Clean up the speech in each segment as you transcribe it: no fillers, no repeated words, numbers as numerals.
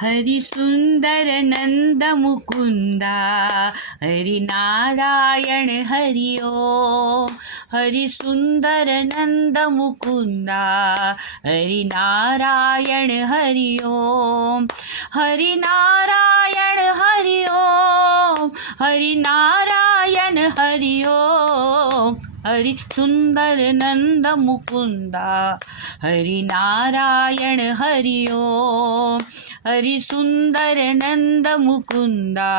हरि सुंदर नंद मुकुंदा हरि नारायण हरि ओम. हरि सुंदर नंद मुकुंदा हरि नारायण हरि ओम. हरि नारायण हरि ओम. हरि नारायण हरि ओम. हरि सुंदर नंद मुकुंदा हरि नारायण हरि ओम. हरि सुंदर नंद मुकुंदा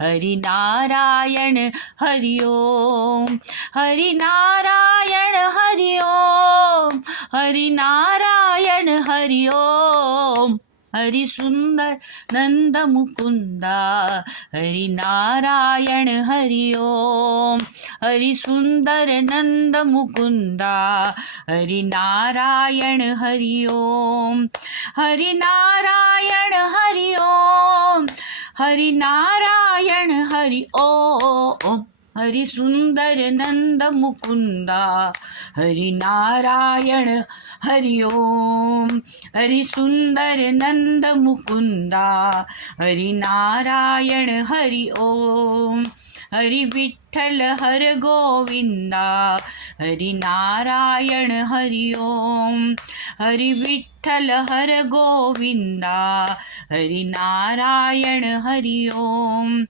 हरि नारायण हरि ओम. हरि नारायण हरि ओम. हरि नारायण हरि ओम. हरि सुंदर नंद मुकुंदा हरि नारायण हरि ओम. हरि सुंदर नंद मुकुंदा हरि नारायण हरि ओम. हरि नारायण हरि ओम. हरि नारायण हरि ओम. हरि सुंदर नंद मुकुंदा हरि नारायण हरि ओम. हरि सुंदर नंद मुकुंदा हरि नारायण हरि ओम. हरि विठ्ठल हर गोविंदा हरि नारायण हरि ओम. हरि विठ्ठल हर गोविंदा हरि नारायण हरि ओम.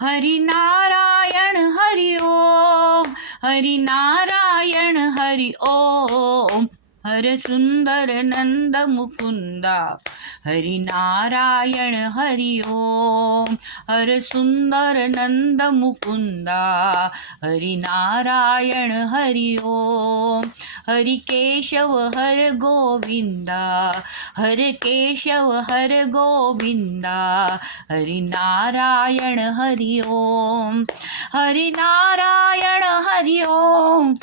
हरि नारायण हरि ओम. हरि नारायण हरि ओम. हर सुंदर नंद मुकुंदा हरि नारायण हरि ओम. हर सुंदर नंद मुकुंदा हरि नारायण हरि ओम. हरि केशव हर गोविंदा हर केशव हर गोविंदा हरि नारायण हरि ओम. हरि नारायण हरि ओम.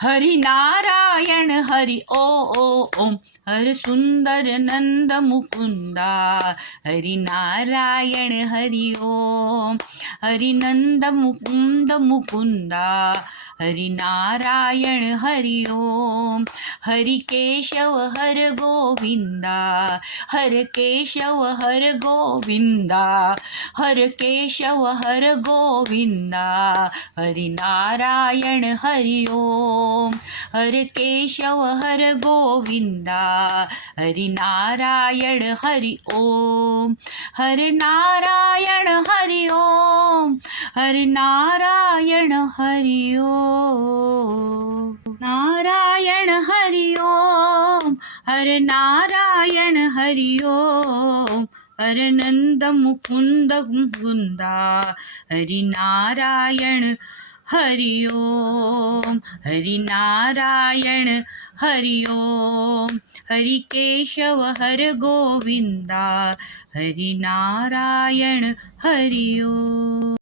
हरि नारायण हरि ओम. हर सुंदर नंद मुकुंदा हरि नारायण हरि ओम. हरि नंद मुकुंद मुकुंदा हरि नारायण हरि ओम. हरि केशव हर गोविंदा हर केशव हर गोविंदा हर केशव हर गोविंदा हरि नारायण हरि ओम. हर केशव हर गोविंदा हरि नारायण हरि ओम. हरि नारायण हरि ओम. हरि नारायण हरि ओम. नारायण हरि ओम. हर नारायण हरि ओम. हर नंद मुकुंद मुकुंदा हरि नारायण हरि ओम. हरि नारायण हरि ओम. हरि केशव हर गोविंदा हरि नारायण हरि ओम.